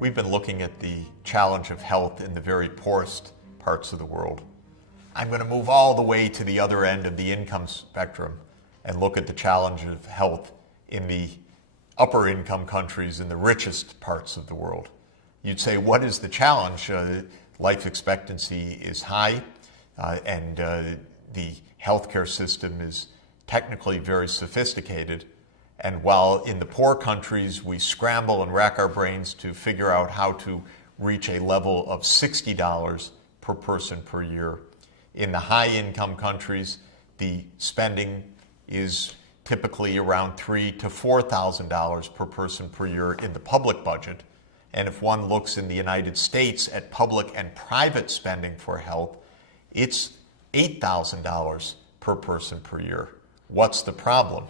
We've been looking at the challenge of health in the very poorest parts of the world. I'm going to move all the way to the other end of the income spectrum and look at the challenge of health in the upper income countries in the richest parts of the world. You'd say, what is the challenge? Life expectancy is high, and the healthcare system is technically very sophisticated. And while in the poor countries we scramble and rack our brains to figure out how to reach a level of $60 per person per year, in the high income countries the spending is typically around $3,000 to $4,000 per person per year in the public budget. And if one looks in the United States at public and private spending for health, it's $8,000 per person per year. What's the problem?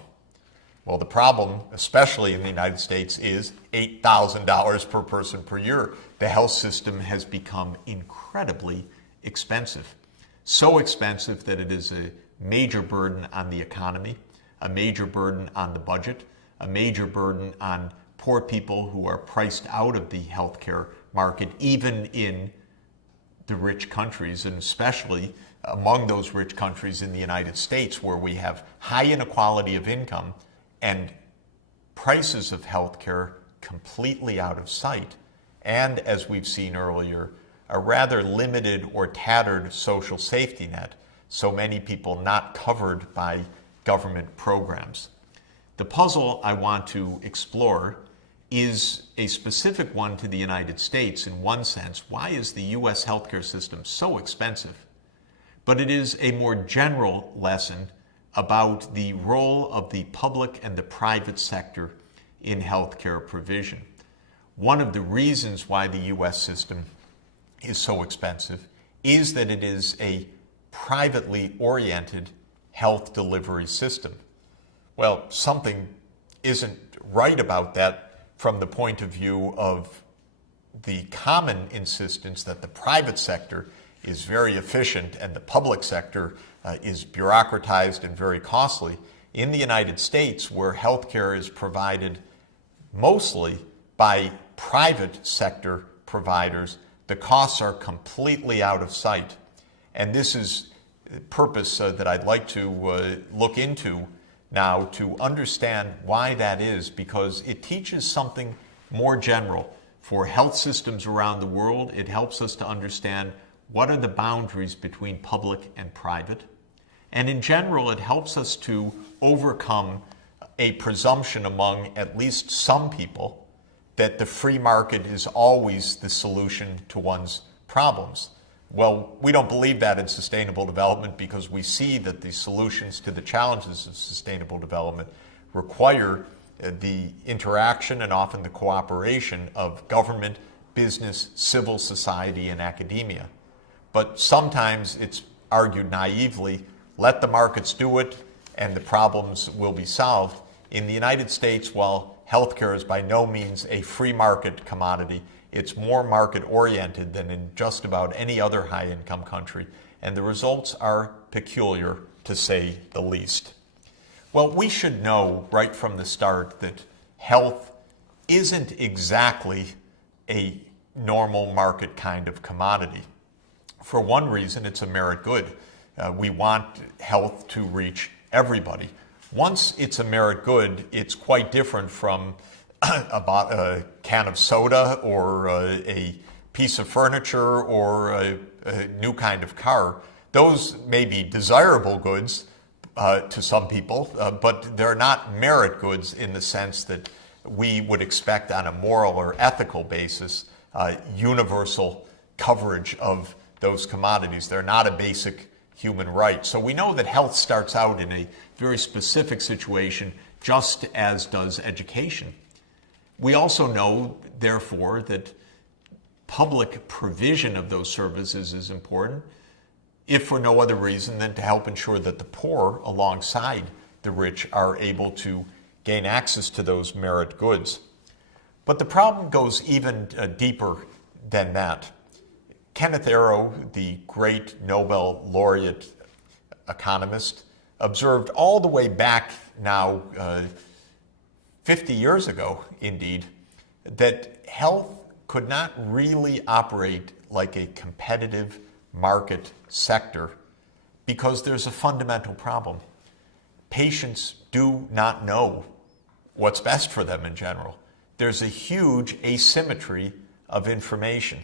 Well, the problem, especially in the United States, is $8,000 per person per year. The health system has become incredibly expensive. So expensive that it is a major burden on the economy, a major burden on the budget, a major burden on poor people who are priced out of the healthcare market, even in the rich countries, and especially among those rich countries in the United States, where we have high inequality of income and prices of healthcare completely out of sight, and, as we've seen earlier, a rather limited or tattered social safety net, so many people not covered by government programs. The puzzle I want to explore is a specific one to the United States in one sense. Why is the U.S. healthcare system so expensive? But it is a more general lesson about the role of the public and the private sector in healthcare provision. One of the reasons why the U.S. system is so expensive is that it is a privately oriented health delivery system. Well, something isn't right about that from the point of view of the common insistence that the private sector is very efficient and the public sector is bureaucratized and very costly. In the United States, where healthcare is provided mostly by private sector providers, the costs are completely out of sight. And this is a purpose that I'd like to look into now to understand why that is, because it teaches something more general. For health systems around the world, it helps us to understand what are the boundaries between public and private. And in general, it helps us to overcome a presumption among at least some people that the free market is always the solution to one's problems. Well, we don't believe that in sustainable development, because we see that the solutions to the challenges of sustainable development require the interaction and often the cooperation of government, business, civil society, and academia. But sometimes it's argued naively, let the markets do it and the problems will be solved. In the United States, while healthcare is by no means a free market commodity, it's more market-oriented than in just about any other high-income country, and the results are peculiar, to say the least. Well, we should know right from the start that health isn't exactly a normal market kind of commodity. For one reason, it's a merit good. We want health to reach everybody. Once it's a merit good, it's quite different from a can of soda or a piece of furniture or a new kind of car. Those may be desirable goods to some people, but they're not merit goods in the sense that we would expect on a moral or ethical basis universal coverage of those commodities. They're not a basic human right. So we know that health starts out in a very specific situation, just as does education. We also know, therefore, that public provision of those services is important, if for no other reason than to help ensure that the poor, alongside the rich, are able to gain access to those merit goods. But the problem goes even deeper than that. Kenneth Arrow, the great Nobel laureate economist, observed all the way back now, 50 years ago, indeed, that health could not really operate like a competitive market sector because there's a fundamental problem. Patients do not know what's best for them in general. There's a huge asymmetry of information.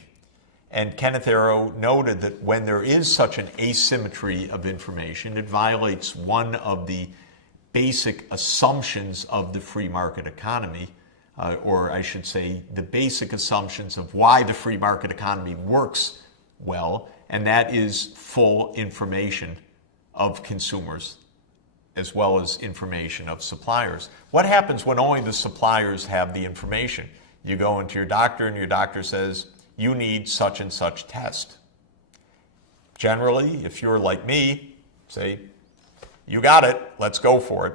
And Kenneth Arrow noted that when there is such an asymmetry of information, it violates one of the basic assumptions of the free market economy, or I should say the basic assumptions of why the free market economy works well, and that is full information of consumers as well as information of suppliers. What happens when only the suppliers have the information? You go into your doctor and your doctor says, you need such and such test. Generally, if you're like me, say, you got it, let's go for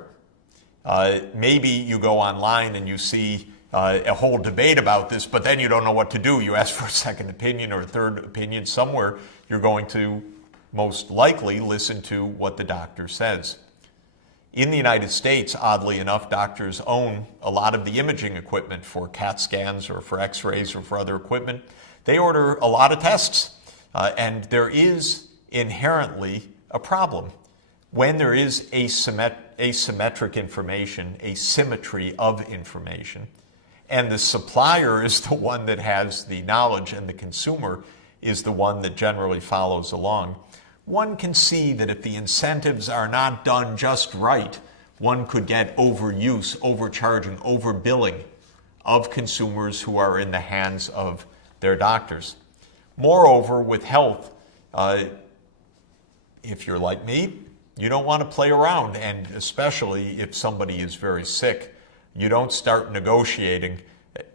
it. Maybe you go online and you see a whole debate about this, but then you don't know what to do. You ask for a second opinion or a third opinion. Somewhere you're going to most likely listen to what the doctor says. In the United States, oddly enough, doctors own a lot of the imaging equipment for CAT scans or for x-rays or for other equipment. They order a lot of tests, and there is inherently a problem. When there is asymmetric information, asymmetry of information, and the supplier is the one that has the knowledge and the consumer is the one that generally follows along, one can see that if the incentives are not done just right, one could get overuse, overcharging, overbilling of consumers who are in the hands of their doctors. Moreover, with health, if you're like me, you don't want to play around, and especially if somebody is very sick, you don't start negotiating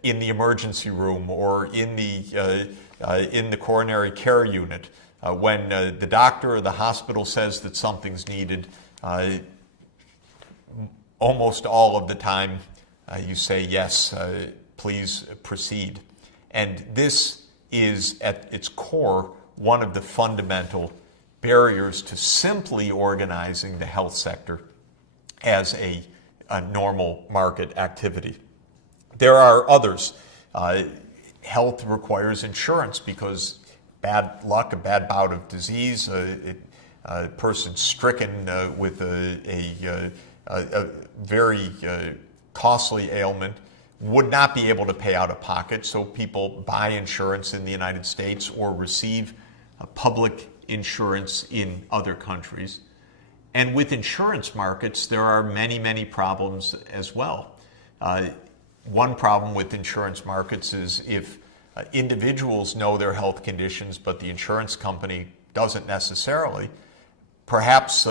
in the emergency room or in the coronary care unit. When the doctor or the hospital says that something's needed, almost all of the time you say, yes, please proceed. And this is, at its core, one of the fundamental barriers to simply organizing the health sector as a normal market activity. There are others. Health requires insurance because bad luck, a bad bout of disease, a person stricken with a very costly ailment would not be able to pay out of pocket, so people buy insurance in the United States or receive public insurance in other countries. And with insurance markets, there are many, many problems as well. One problem with insurance markets is if individuals know their health conditions, but the insurance company doesn't necessarily, perhaps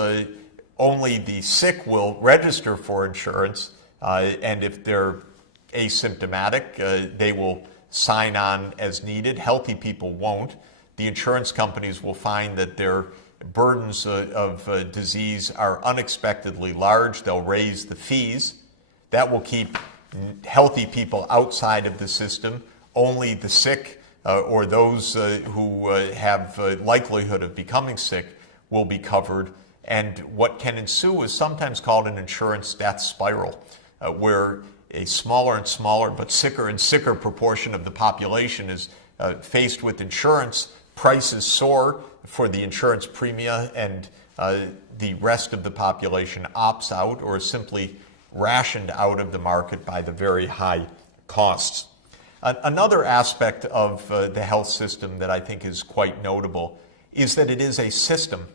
only the sick will register for insurance, and if they're asymptomatic, they will sign on as needed. Healthy people won't. The insurance companies will find that their burdens of disease are unexpectedly large. They'll raise the fees. That will keep healthy people outside of the system. Only the sick or those who have likelihood of becoming sick will be covered. And what can ensue is sometimes called an insurance death spiral, where a smaller and smaller but sicker and sicker proportion of the population is faced with insurance. Prices soar for the insurance premia, and the rest of the population opts out or is simply rationed out of the market by the very high costs. Another aspect of the health system that I think is quite notable is that it is a system.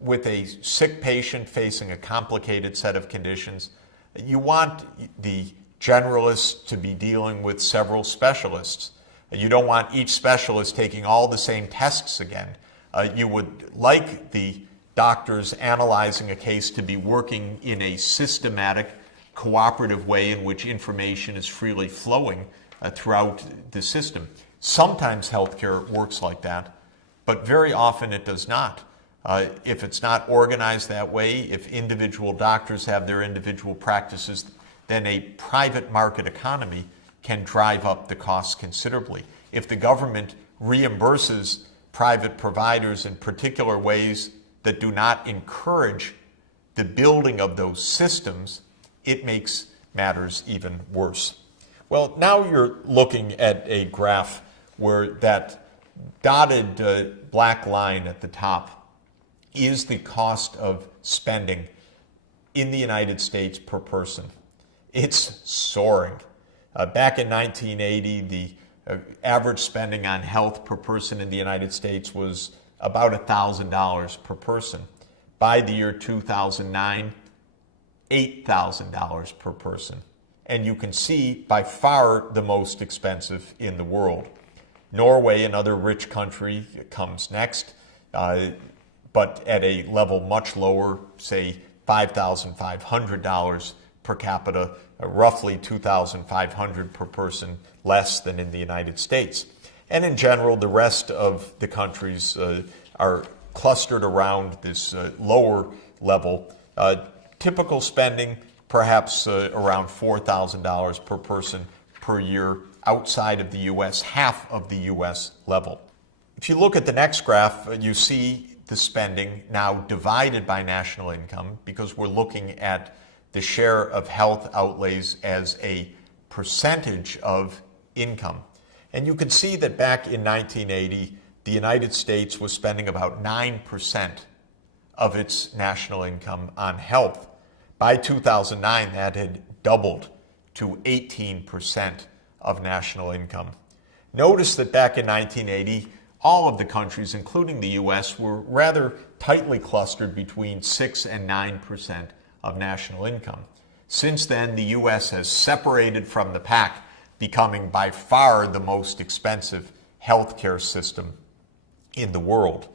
With a sick patient facing a complicated set of conditions, you want the generalist to be dealing with several specialists. You don't want each specialist taking all the same tests again. You would like the doctors analyzing a case to be working in a systematic, cooperative way in which information is freely flowing throughout the system. Sometimes healthcare works like that, but very often it does not. If it's not organized that way, if individual doctors have their individual practices, then a private market economy can drive up the costs considerably. If the government reimburses private providers in particular ways that do not encourage the building of those systems, it makes matters even worse. Well, now you're looking at a graph where that dotted black line at the top is the cost of spending in the United States per person. It's soaring. Back in 1980, the average spending on health per person in the United States was about $1,000 per person. By the year 2009, $8,000 per person. And you can see by far the most expensive in the world. Norway, another rich country, comes next, but at a level much lower, say $5,500 per capita, roughly $2,500 per person less than in the United States. And in general, the rest of the countries are clustered around this lower level. Typical spending, perhaps around $4,000 per person per year outside of the U.S., half of the U.S. level. If you look at the next graph, you see the spending now divided by national income, because we're looking at the share of health outlays as a percentage of income. And you can see that back in 1980, the United States was spending about 9% of its national income on health. By 2009, that had doubled to 18% of national income. Notice that back in 1980, all of the countries, including the U.S., were rather tightly clustered between 6 and 9% of national income. Since then, the U.S. has separated from the pack, becoming by far the most expensive healthcare system in the world.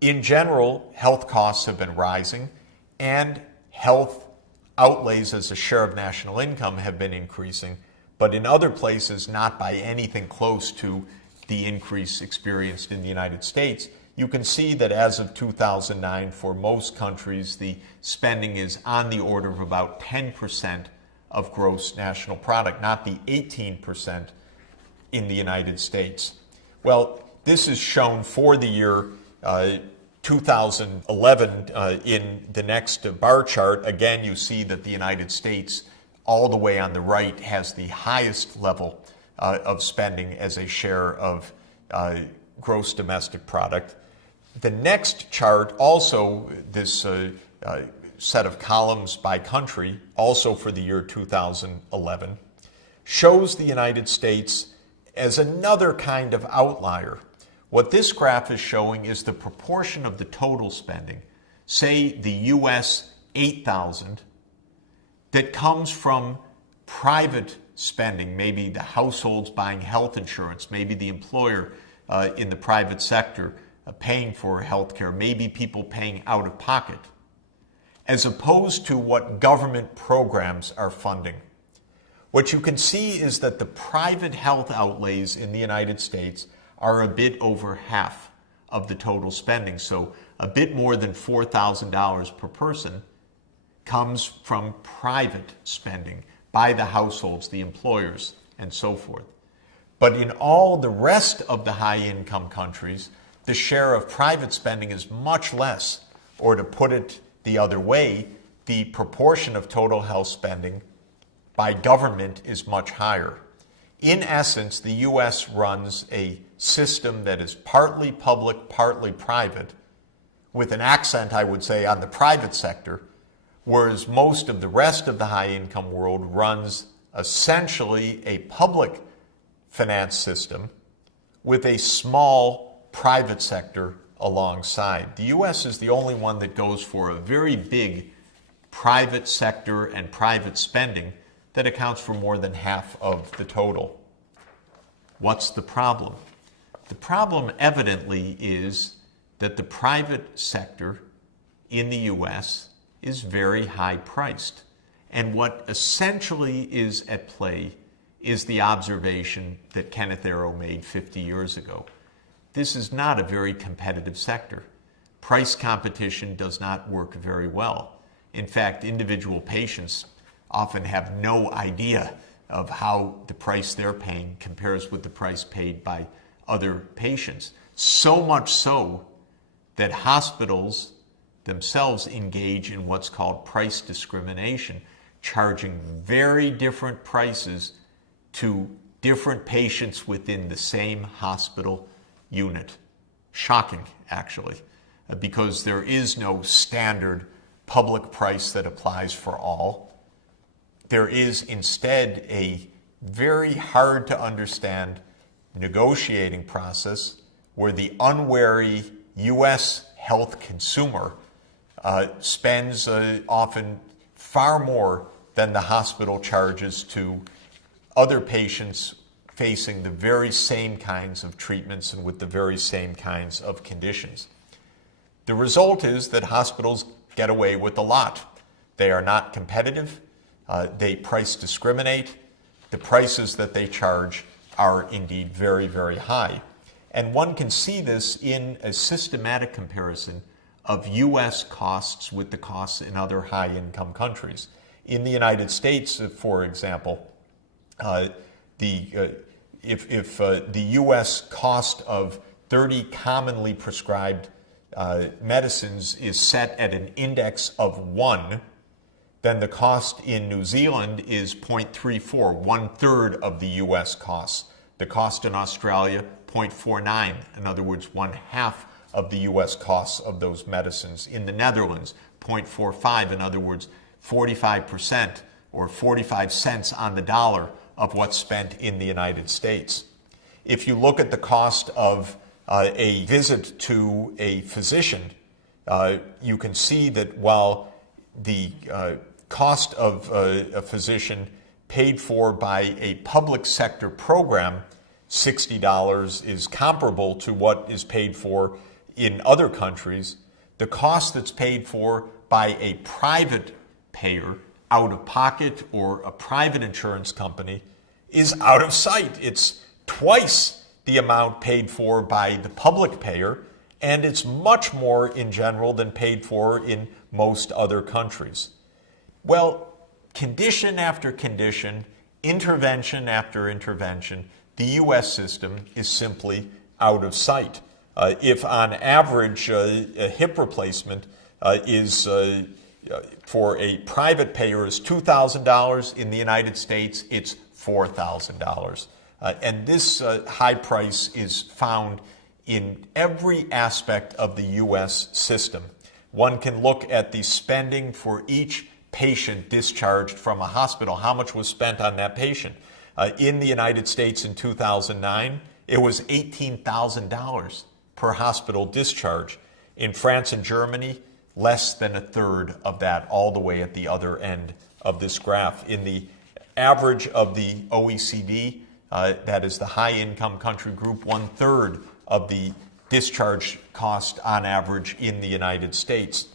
In general, health costs have been rising, and health outlays as a share of national income have been increasing, but in other places not by anything close to the increase experienced in the United States. You can see that as of 2009, for most countries, the spending is on the order of about 10% of gross national product, not the 18% in the United States. Well, this is shown for the year 2011 in the next bar chart. Again, you see that the United States, all the way on the right, has the highest level of spending as a share of gross domestic product. The next chart, also this set of columns by country, also for the year 2011, shows the United States as another kind of outlier. What this graph is showing is the proportion of the total spending, say the US 8,000, that comes from private spending, maybe the households buying health insurance, maybe the employer in the private sector paying for health care, maybe people paying out of pocket, as opposed to what government programs are funding. What you can see is that the private health outlays in the United States are a bit over half of the total spending. So a bit more than $4,000 per person comes from private spending by the households, the employers, and so forth. But in all the rest of the high-income countries, the share of private spending is much less, or to put it the other way, the proportion of total health spending by government is much higher. In essence, the U.S. runs a system that is partly public, partly private, with an accent, I would say, on the private sector, whereas most of the rest of the high-income world runs essentially a public finance system with a small private sector alongside. The U.S. is the only one that goes for a very big private sector and private spending that accounts for more than half of the total. What's the problem? The problem evidently is that the private sector in the U.S. is very high priced. And what essentially is at play is the observation that Kenneth Arrow made 50 years ago. This is not a very competitive sector. Price competition does not work very well. In fact, individual patients often have no idea of how the price they're paying compares with the price paid by other patients. So much so that hospitals themselves engage in what's called price discrimination, charging very different prices to different patients within the same hospital unit. Shocking, actually, because there is no standard public price that applies for all. There is instead a very hard to understand negotiating process where the unwary U.S. health consumer spends often far more than the hospital charges to other patients facing the very same kinds of treatments and with the very same kinds of conditions. The result is that hospitals get away with a lot. They are not competitive. They price discriminate. The prices that they charge are indeed very, very high. And one can see this in a systematic comparison of U.S. costs with the costs in other high-income countries. In the United States, for example, if the U.S. cost of 30 commonly prescribed medicines is set at an index of 1, then the cost in New Zealand is 0.34, 1/3 of the U.S. costs. The cost in Australia, 0.49, in other words, 1/2 of the U.S. costs of those medicines. In the Netherlands, 0.45, in other words, 45% or 45 cents on the dollar of what's spent in the United States. If you look at the cost of a visit to a physician, you can see that while the cost of a physician paid for by a public sector program, $60, is comparable to what is paid for in other countries, the cost that's paid for by a private payer, out of pocket, or a private insurance company is out of sight. It's twice the amount paid for by the public payer, and it's much more in general than paid for in most other countries. Well, condition after condition, intervention after intervention, the U.S. system is simply out of sight. If on average a hip replacement is for a private payer is $2,000, in the United States it's $4,000. And this high price is found in every aspect of the U.S. system. One can look at the spending for each patient discharged from a hospital. How much was spent on that patient? In the United States in 2009, it was $18,000 per hospital discharge. In France and Germany, less than 1/3 of that, all the way at the other end of this graph. In the average of the OECD, that is the high-income country group, 1/3 of the discharge cost on average in the United States.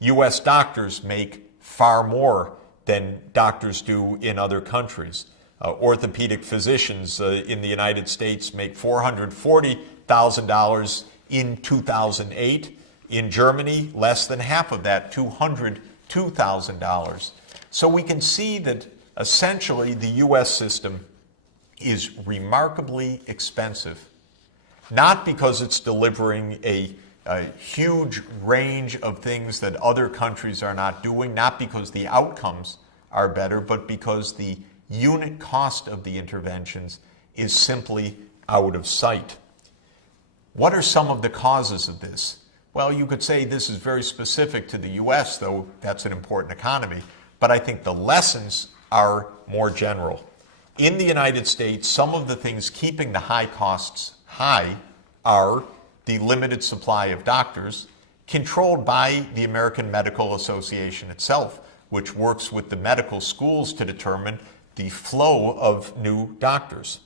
U.S. doctors make far more than doctors do in other countries. Orthopedic physicians in the United States make $440,000 in 2008. In Germany, less than half of that, $202,000. So we can see that essentially the U.S. system is remarkably expensive, not because it's delivering a huge range of things that other countries are not doing, not because the outcomes are better, but because the unit cost of the interventions is simply out of sight. What are some of the causes of this? Well, you could say this is very specific to the U.S., though that's an important economy, but I think the lessons are more general. In the United States, some of the things keeping the high costs high are the limited supply of doctors, controlled by the American Medical Association itself, which works with the medical schools to determine the flow of new doctors.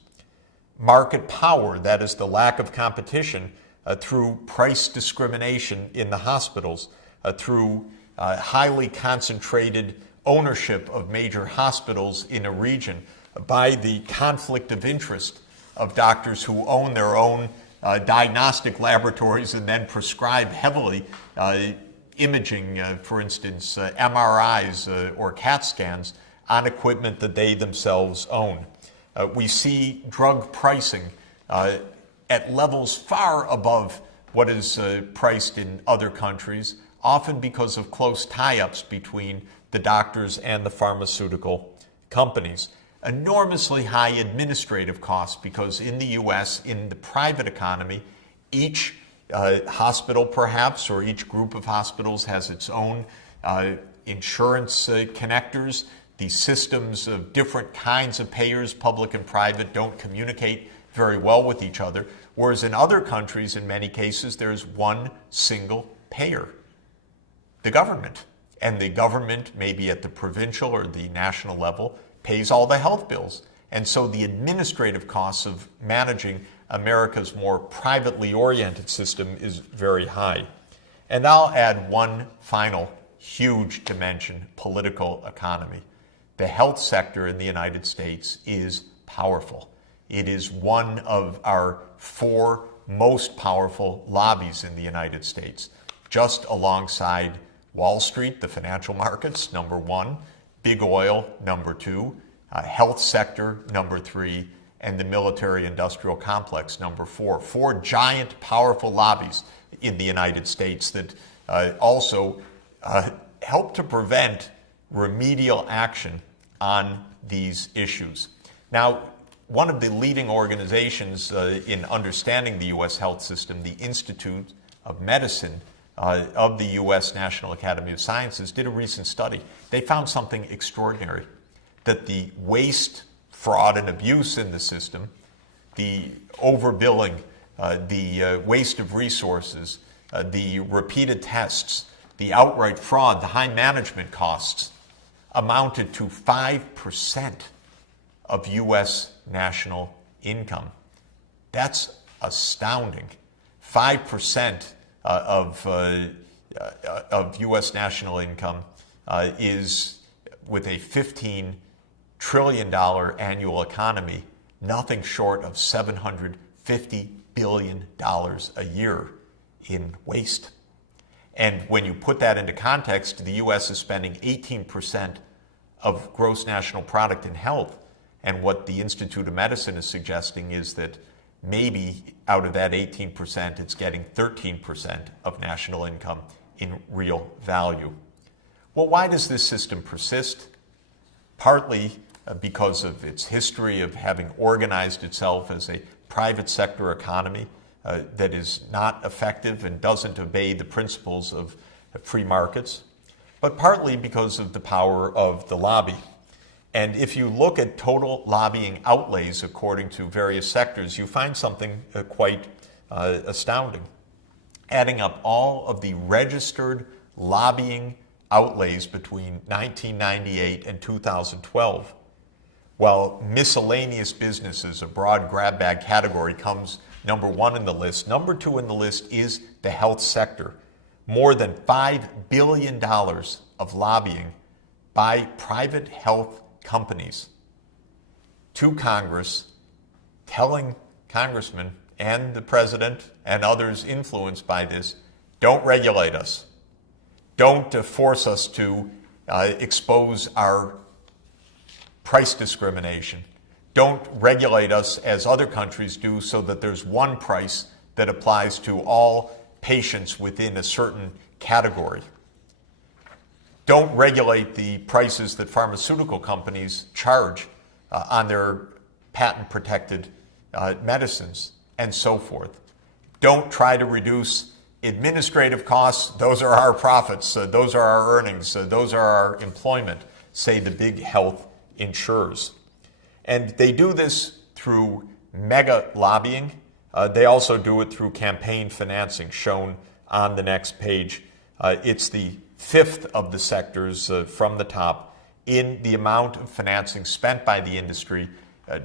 Market power, that is the lack of competition through price discrimination in the hospitals, through highly concentrated ownership of major hospitals in a region, by the conflict of interest of doctors who own their own diagnostic laboratories and then prescribe heavily imaging, for instance, MRIs or CAT scans on equipment that they themselves own. We see drug pricing at levels far above what is priced in other countries, often because of close tie-ups between the doctors and the pharmaceutical companies. Enormously high administrative costs because in the US, in the private economy, each hospital perhaps, or each group of hospitals has its own insurance connectors. The systems of different kinds of payers, public and private, don't communicate very well with each other. Whereas in other countries, in many cases, there's one single payer, the government. And the government, maybe at the provincial or the national level, pays all the health bills. And so the administrative costs of managing America's more privately oriented system is very high. And I'll add one final huge dimension, political economy. The health sector in the United States is powerful. It is one of our 4 most powerful lobbies in the United States, just alongside Wall Street, the financial markets, number 1, big oil, number 2, health sector, number 3, and the military-industrial complex, number 4. 4 giant, powerful lobbies in the United States that also help to prevent remedial action on these issues. Now, one of the leading organizations in understanding the U.S. health system, the Institute of Medicine of the U.S. National Academy of Sciences, did a recent study. They found something extraordinary, that the waste, fraud, and abuse in the system, the overbilling, the waste of resources, the repeated tests, the outright fraud, the high management costs, amounted to 5% of U.S. national income. That's astounding. 5% of U.S. national income is, with a $15 trillion annual economy, nothing short of $750 billion a year in waste. And when you put that into context, the U.S. is spending 18% of gross national product in health. And what the Institute of Medicine is suggesting is that maybe out of that 18%, it's getting 13% of national income in real value. Well, why does this system persist? Partly because of its history of having organized itself as a private sector economy that is not effective and doesn't obey the principles of free markets, but partly because of the power of the lobby. And if you look at total lobbying outlays according to various sectors, you find something quite astounding. Adding up all of the registered lobbying outlays between 1998 and 2012, while miscellaneous businesses, a broad grab bag category, comes number 1 in the list. Number 2 in the list is the health sector. More than $5 billion of lobbying by private health companies to Congress, telling congressmen and the president and others influenced by this, don't regulate us. Don't force us to expose our price discrimination. Don't regulate us as other countries do so that there's one price that applies to all patients within a certain category. Don't regulate the prices that pharmaceutical companies charge on their patent-protected medicines, and so forth. Don't try to reduce administrative costs. Those are our profits. Those are our earnings. Those are our employment, say the big health insurers. And they do this through mega lobbying. They also do it through campaign financing, shown on the next page. It's the 5th of the sectors from the top in the amount of financing spent by the industry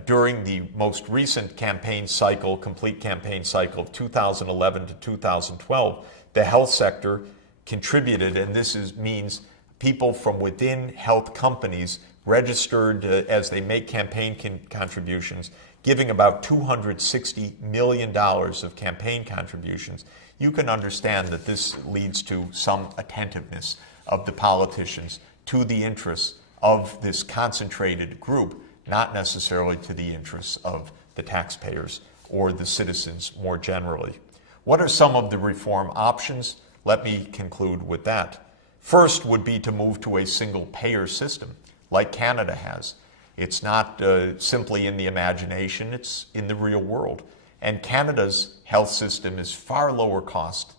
during the most recent campaign cycle, complete campaign cycle of 2011 to 2012. The health sector contributed, and means people from within health companies registered as they make campaign contributions, giving about $260 million of campaign contributions. You can understand that this leads to some attentiveness of the politicians to the interests of this concentrated group, not necessarily to the interests of the taxpayers or the citizens more generally. What are some of the reform options? Let me conclude with that. First would be to move to a single payer system like Canada has. It's not simply in the imagination, it's in the real world. And Canada's health system is far lower cost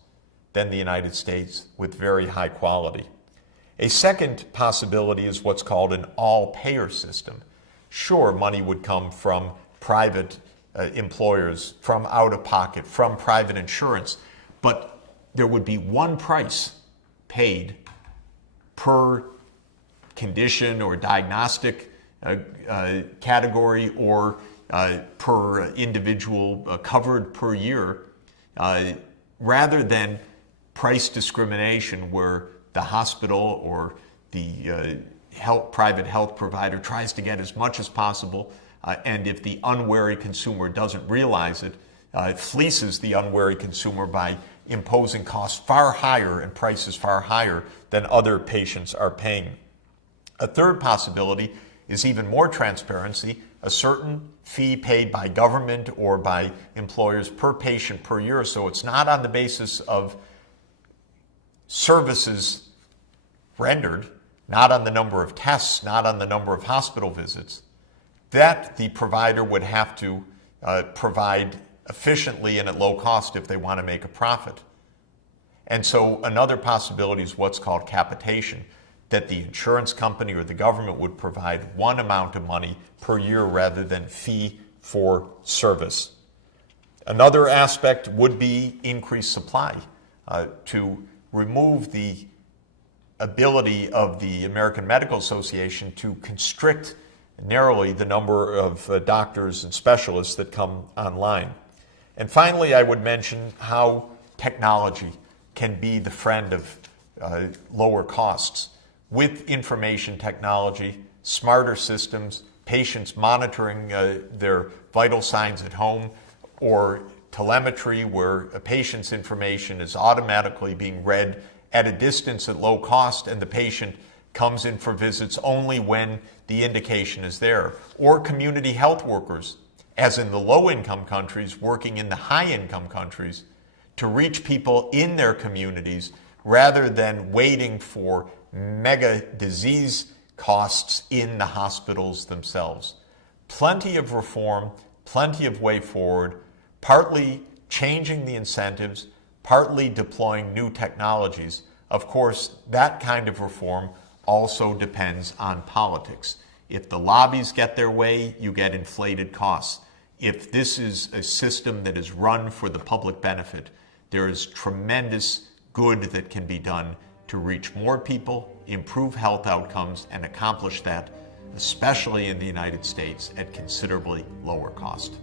than the United States with very high quality. A second possibility is what's called an all-payer system. Sure, money would come from private employers, from out-of-pocket, from private insurance, but there would be one price paid per condition or diagnostic category or per individual covered per year, rather than price discrimination where the hospital or the private health provider tries to get as much as possible, and if the unwary consumer doesn't realize it, fleeces the unwary consumer by imposing costs far higher and prices far higher than other patients are paying. A third possibility is even more transparency, a certain fee paid by government or by employers per patient per year. So it's not on the basis of services rendered, not on the number of tests, not on the number of hospital visits, that the provider would have to provide efficiently and at low cost if they want to make a profit. And so another possibility is what's called capitation, that the insurance company or the government would provide one amount of money per year rather than fee for service. Another aspect would be increased supply, to remove the ability of the American Medical Association to constrict narrowly the number of doctors and specialists that come online. And finally, I would mention how technology can be the friend of lower costs. With information technology, smarter systems, patients monitoring their vital signs at home, or telemetry where a patient's information is automatically being read at a distance at low cost and the patient comes in for visits only when the indication is there. Or community health workers, as in the low-income countries, working in the high-income countries to reach people in their communities rather than waiting for mega disease costs in the hospitals themselves. Plenty of reform, plenty of way forward, partly changing the incentives, partly deploying new technologies. Of course, that kind of reform also depends on politics. If the lobbies get their way, you get inflated costs. If this is a system that is run for the public benefit, there is tremendous good that can be done to reach more people, improve health outcomes, and accomplish that, especially in the United States, at considerably lower cost.